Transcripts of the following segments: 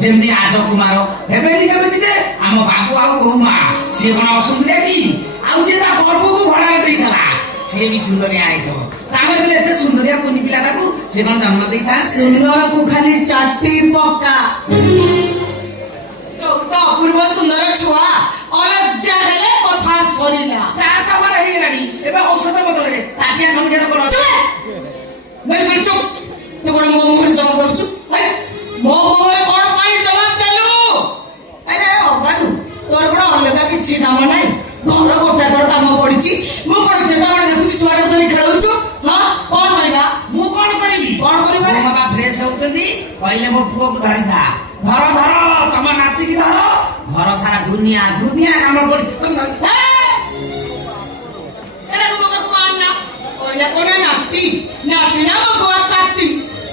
ଯେମିତି ରାଜକୁମାର ହେବେନି କେମିତି ଯେ ଆମ ବାବୁ ଆଉ ବୋଉ ମା ସିଏ କଣ ଅସୁନ୍ଦରିଆ କି? ଆଉ ଯିଏ ତା ଗର୍ଭକୁ ଭଡ଼ାରେ ଦେଇଥିଲା ସିଏ ବି ସୁନ୍ଦରିଆ ହେଇଥିବ। ତାଙ୍କ ଭିତରେ ଏତେ ସୁନ୍ଦରିଆ କୁନି ପିଲାଟାକୁ ସିଏ କଣ ଜନ୍ମ ଦେଇଥାନ୍ତି? ସୁନ୍ଦରକୁ ଖାଲି ଚାଟି ପକା। ଚଉଦ ଅପୂର୍ବ ସୁନ୍ଦର ଛୁଆ ଅଲଜ୍ଜା ହେଲେ କଥା ସରିଲା। ଚା କାମରେ ହେଇଗଲାଣି ଏବେ ଔଷଧ ବଦଳରେ ତାଟିଆ ନମିଜାର କଣ? ତୁ କଣ ମୋ ମୁହଁରେ ଜବାବ ଦଉଛୁ? ମୋ ମୁହଁରେ କଣ ପାଇଁ ଜବାବ ଦେଲୁ? ଆରେ ଅଗାଧୁ, ତୋର କଣ ଅଲଗା କିଛି କାମ ନାହିଁ? ଘର ଗୋଟାକର କାମ ପଡିଛି। ମୁଁ କଣ ଯେତେବେଳେ ଦେଖୁଛି ଛୁଆଟାକୁ ଧରି ଖେଳଉଛୁ? ହଁ, କଣ କହିବା? ମୁଁ କଣ କରିବି? କଣ କରିବା? ମୋ ବାବା ଫ୍ରେଶ ହଉଛନ୍ତି କହିଲେ ମୋ ପୁଅକୁ ଧରିଥା। ଧର ଧର ତମ ନାତିକି ଧର। ଘର ସାରା ଦୁନିଆ ଦୁନିଆ କାମ ପଡି ସେଟାକୁ ମୋ ପାଖକୁ ଆଣନା। କହିଲା କଣ ନାତି ନାତି ନା ମୋ ପୁଅ କାତି।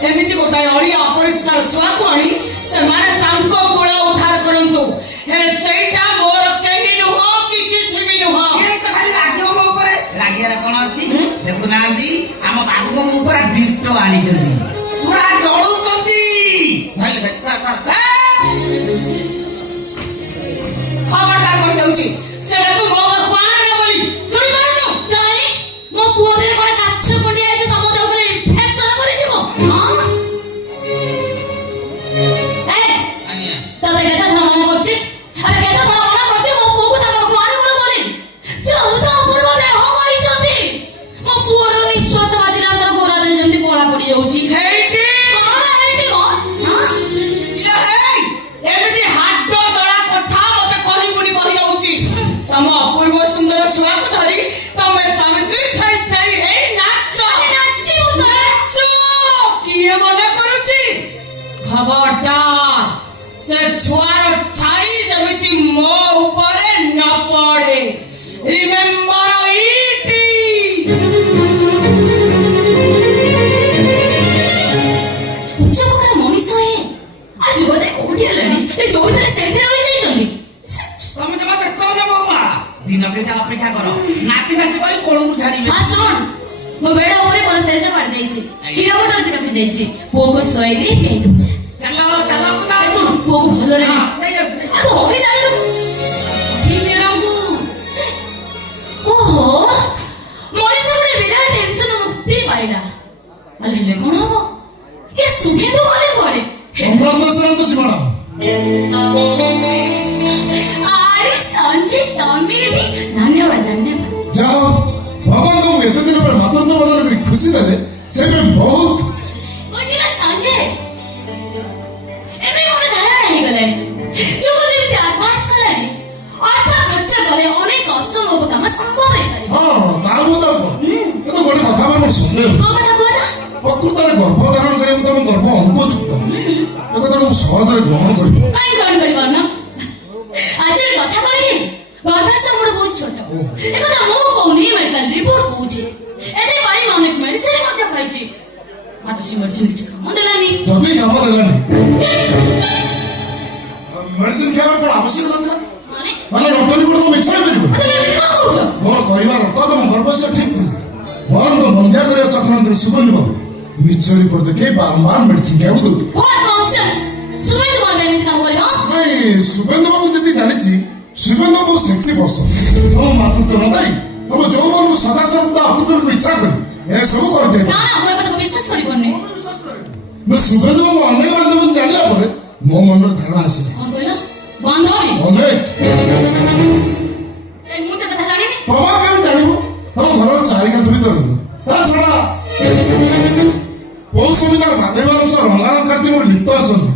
ଏମିତି ଗୋଟାଏ ଅଳିଆ ଅପରିଷ୍କାର ଛୁଆକୁ ଆଣି ସେମାନେ ତାଙ୍କ କୂଳ ଉଦ୍ଧାର କରନ୍ତୁ। ହେଲେ ସେଇଟା ମୋର କେହି ନୁହଁ କି କିଛି ବି ନୁହଁ। ଖାଲି ରାଗିବ ମୋ ଉପରେ। ରାଗିବାର କଣ ଅଛି? ଦେଖୁନାହାନ୍ତି ଆମ ବାବୁ ମୋ ଉପରେ ଡିଟୋ ଆଣିଛନ୍ତି ପୁରା ଜଳୁଛନ୍ତି। ଖବରଦାର କହିଦଉଛି ସେଟାକୁ ମୋ ପାଖକୁ ଆଣନା ବୋଲି। ଶୁଣିପାରୁନୁ? କାଇଁ ମୋ ପୁଅ ଦେହରେ କଣ କାଛ କୁଣ୍ଡିଆ ହେଇଛି? ତମ ଦେହ ଉପରେ ଇନଫେକ୍ସନ କରିଯିବ। ତତେ କେତେ ଥର ମନା କରୁଛି? ଆରେ କେତେ ଥର ମନା କରୁଛି ମୋ ପୁଅକୁ ତା ପାଖକୁ ଆଣିବୁନି ବୋଲି? ଚଉଦ ଅପୂର୍ବ ଦେହ କରିଛନ୍ତି। ମୋ ପୁଅର ନିଶ୍ୱାସ ବାଜିଲେ ଆମର ଗୋରା ଦେହ ଯେମିତି କଳା ପଡିଯାଉଛି। ହେଇଟି ଏମିତି ହାଟ ଜଳା କଥା ମତେ କହିବୁନି କହିଯାଉଛି। ତମ ଅପୂର୍ବ ସୁନ୍ଦର ଛୁଆକୁ ଧରି ତମେ ସ୍ୱାମୀ ସ୍ତ୍ରୀ ଥାଇ ଥାଇ ହେଇ ନାଚ। କିଏ ମନେ କରୁଛି? ଖବରଦାର ସେ ଛୁଆର ଛାଇ ଯେମିତି ମୋ ଉପରେ ନ ପଡେ। ରିମେମ୍ବର ଇଟ୍। ଉଚ୍ଚପ୍ରକାର ମଣିଷ ଆଜି ବୋଧେ କୋଉଠି ହେଲାଣି? ଏ ଯୋଉଥିରେ ସେଠି ରହିଯାଇଛନ୍ତି। ତମେ ଜମା ବ୍ୟସ୍ତ ହଉନ ବୋଉମା। ଦିନ କେତେ ଅପେକ୍ଷା କର। ନାତି ନାତି କହି କୋଳକୁ ଛାଡିବେ। ହଁ ଶୁଣ, ମୋ ବେଡ ଉପରେ କନସେଜ ମାରି ଦେଇଛି। କ୍ଷୀର ବୋତଲ ବି ରଖିଦେଇଛି। ପୁଅକୁ ଶୋଇ ଦେଇ ପିଇ ଦଉଛି। ଚାଲ ଚାଲ ଶୁଣ, ପୁଅକୁ ଭଲରେ ଭଉଣୀ ଜାଣିଲୁ ଓହୋ, ମଣିଷ ଗୋଟେ ବିରାଟ ଟେନସନ ମୁକ୍ତି ପାଇଲା। ହେଲେ କଣ ହବ? ଏ ସୁଖେନ୍ଦୁ ଗଲେ କୁଆଡେ? ଆରେ ସଞ୍ଜୟ, ତମେ ବି ଧନ୍ୟବାଦ ଧନ୍ୟବାଦ। ଯାଅ ଭଗବାନ ତମକୁ ଏତେ ଦିନ ପରେ ମାତୃତ୍ୱ ବଦଳ କରି ଖୁସି ଦେଲେ ସେଥିପାଇଁ ବହୁତ ଖୁସି। ବୁଝିଲା ସଞ୍ଜୟ, ଏବେ ମୋର ଧାରଣା ହେଇଗଲାଣି ଯୁଗ ଯେମିତି ଆଡଭାନ୍ସ କଲାଣି ଅର୍ଥ ଖର୍ଚ୍ଚ କଲେ ଅନେକ ଅସମ୍ଭବ କାମ ସମ୍ଭବ ହେଇପାରିବ। ହଁ ତା ମୁଁ ତ କିନ୍ତୁ ଗୋଟେ କଥା ମୋର ସନ୍ଦେହ। କଣ କଥା କୁହ? ପ୍ରକୃତରେ ଗର୍ଭ ଧାରଣ କରିବାକୁ ତମ ଗର୍ଭ ଅନୁପଯୁକ୍ତ। ଏ କଥା ମୁଁ ସହଜରେ ଗ୍ରହଣ କରିବି। କାଇଁ ଗ୍ରହଣ କରିପାରୁନ? ଆଜି କଥା କହିଲି ଗର୍ଭାଶୟ ମୋର ବହୁତ ଛୋଟ। ଏକଥା ମୁଁ କହୁନି, ମେଡିକାଲ ରିପୋର୍ଟ କହୁଛି। ଏଥିପାଇଁ ଅନେକ ମେଡିସିନ ମଧ୍ୟ ଖାଇଛି। ମାତ୍ର ସେ ମେଡିସିନ କିଛି କାମ ଦେଲାନି। ଯଦି କାମ ଦେଲାନି ମେଡିସିନ ଖାଇବାର କଣ ଆବଶ୍ୟକ ନଥିଲା? ମାନେ ଡକ୍ଟର ରିପୋର୍ଟ ତମେ ମିଛ ହେଇପାରିବ? ମୋର କହିବାର ଅର୍ଥ ତମ ଗର୍ଭାଶୟ ଠିକ ଥିଲା। ବରଂ ତ ବନ୍ଧ୍ୟା କରିବା ଚକ୍ରାନ୍ତରେ ସୁଗନ୍ଧ ବାବୁ ମିଛ ରିପୋର୍ଟ ଦେଖେଇ ବାରମ୍ବାର ମେଡିସିନ ଖାଇବାକୁ ଦଉଥିଲେ। ନାଇଁ, ସୁଗନ୍ଧ ବାବୁ ଯଦି ଜାଣିଛି ସୁଗନ୍ଧ ବାବୁ ସେକ୍ସି ପସନ୍ଦ। ତମ ମାତୃତ୍ୱ ନଥାଇ ତମ ଯୌବନକୁ ସଦାସର୍ବଦା ଅତୁଟକୁ ଇଚ୍ଛା କରି ଏସବୁ କରିଦେବ। ବିଶ୍ୱାସ କରିପାରୁନି। ମୁଁ ସୁଗନ୍ଧ ବାବୁ ଅନେକ ବାନ୍ଧବ ଜାଣିଲା ପରେ ମୋ ମନରେ ଧାରଣା ଆସିଲା। କଣ କହିଲ? ବନ୍ଧ ଅନେକ ମୁଁ ତ କଥା ଜାଣିନି। ତମର କେମିତି ଜାଣିବ? ତମ ଘରର ଚାରି କାନ୍ଥ ଭିତରେ ତା ଛଡା କୋଉ ସୁବିଧାର ବାନ୍ଧବଙ୍କ ସହ ରଙ୍ଗାରଙ୍ଗ କାର୍ଯ୍ୟ ମୋର ଲିପ୍ତ ଅଛନ୍ତି।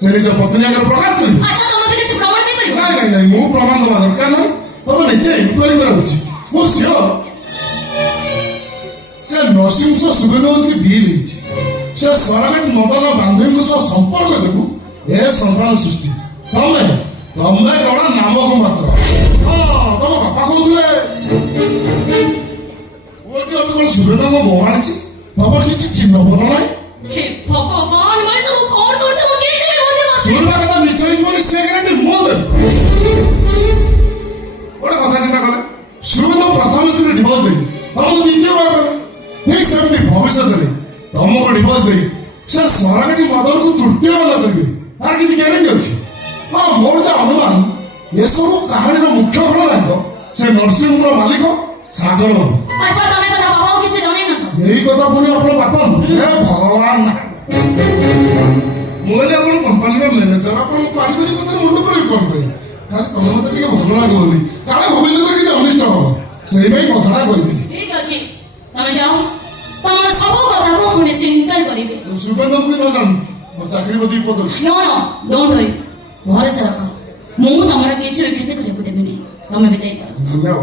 ସେ ନିଜ ପତ୍ନୀ ଆଗରେ ପ୍ରକାଶ କରିବେ। ଆଚ୍ଛା, ତମେ କିଛି ପ୍ରମାଣ ଦେଇପାରିବ? ନାଇଁ ନାଇଁ ନାଇଁ, ମୁଁ ପ୍ରମାଣ ଦେବା ଦରକାର ନାହିଁ। ତମେ ନିଜେ ଇନକ୍ୱାରି କରା ଉଚିତ। ମୁଁ ସିଓର ସେ ନରସିଂହ ସହ ସୁଗନ୍ଧ ହଉଛି ଡିଲ୍ ହେଇଛି। ସେ ସରଗେଟ ମଦନ ବାନ୍ଧବୀଙ୍କ ସହ ସମ୍ପର୍କ ଯୋଗୁଁ ଏ ସନ୍ତାନ ସୃଷ୍ଟି। ତମେ କେବଳ ନାମକୁ ମାତ୍ର। ହଁ, ତମ ବାପା କହୁଥିଲେ ସୁଗନ୍ଧ ମୋ ବୋଉ ଆଣିଛି। ତମର କିଛି ଚିହ୍ନ ଭଲ ନାହିଁ। ଭଗବାନ, ମଣିଷ ମୁଁ କଣ ଶୁଣୁଛି? ମୁଁ କିଛି ବି ବୁଝିପାରୁନି। ଶୁଣିବା କଥା ମିଛ ହେଇଯିବନି, ସେ ଗ୍ୟାରେଣ୍ଟି ମୁଁ ଦେବି। ଗୋଟେ କଥା ଚିନ୍ତା କଲେ ସୁଗନ୍ଧ ପ୍ରଥମ ସ୍ତ୍ରୀ ଡିଭୋର୍ସ ଦେଇ ତମକୁ ଦ୍ୱିତୀୟ ବାର କଲେ। ଠିକ ସେମିତି ଭବିଷ୍ୟତରେ ତମକୁ ଡିଭୋର୍ସ ଦେଇ ସେ ସରକାରୀ ମଦନକୁ ତୃତୀୟ ବାଲା କରିବେ। ତାର କିଛି ଗ୍ୟାରେଣ୍ଟି ଅଛି? ହଁ, ମୋର ଯାହା ଅନୁମାନ ଏସବୁ କାହାଣୀର ମୁଖ୍ୟ ଖଳନାୟକ ସେ ନରସିଂହର ମାଲିକ ସାଗର ବାବୁ। ଆଚ୍ଛା ତମେ କଥା ବାବାଙ୍କୁ କିଛି ଜଣେଇନ ତ? ଏଇ କଥା ପୁଣି ଆପଣ ବାପନ୍ତୁ ଏ ଭଗବାନ ନା ମୁଁ ହେଲେ ଆପଣ କମ୍ପାନୀର ମ୍ୟାନେଜର, ଆପଣ ପାରିବାରିକ କଥାରେ ମୁଣ୍ଡ କରି କଣ ପାଇଁ? ଖାଲି ତମେ ମତେ ଟିକେ ଭଲ ଲାଗେ ବୋଲି, କାଳେ ଭବିଷ୍ୟତରେ କିଛି ଅନିଷ୍ଟ ହବ, ସେଇପାଇଁ କଥାଟା କହିଥିଲି। ଠିକ ଅଛି ତମେ ଯାଅ, ତମର ସବୁ କଥାକୁ ମୁଁ ନିଶ୍ଚୟ ଇନକ୍ୱାରି କରିବି। ସୁଗନ୍ଧକୁ ବି ନ ଜାଣୁ ମୋ ଚାକିରି ପ୍ରତି ବିପଦ ଅଛି। नो नो डोंट वरी भरोसा रख ମୁଁ ତମର କିଛି କ୍ଷତି କରିବାକୁ ଦେବିନି ତମେ ବି ଯାଇପାର ଧନ୍ୟବାଦ।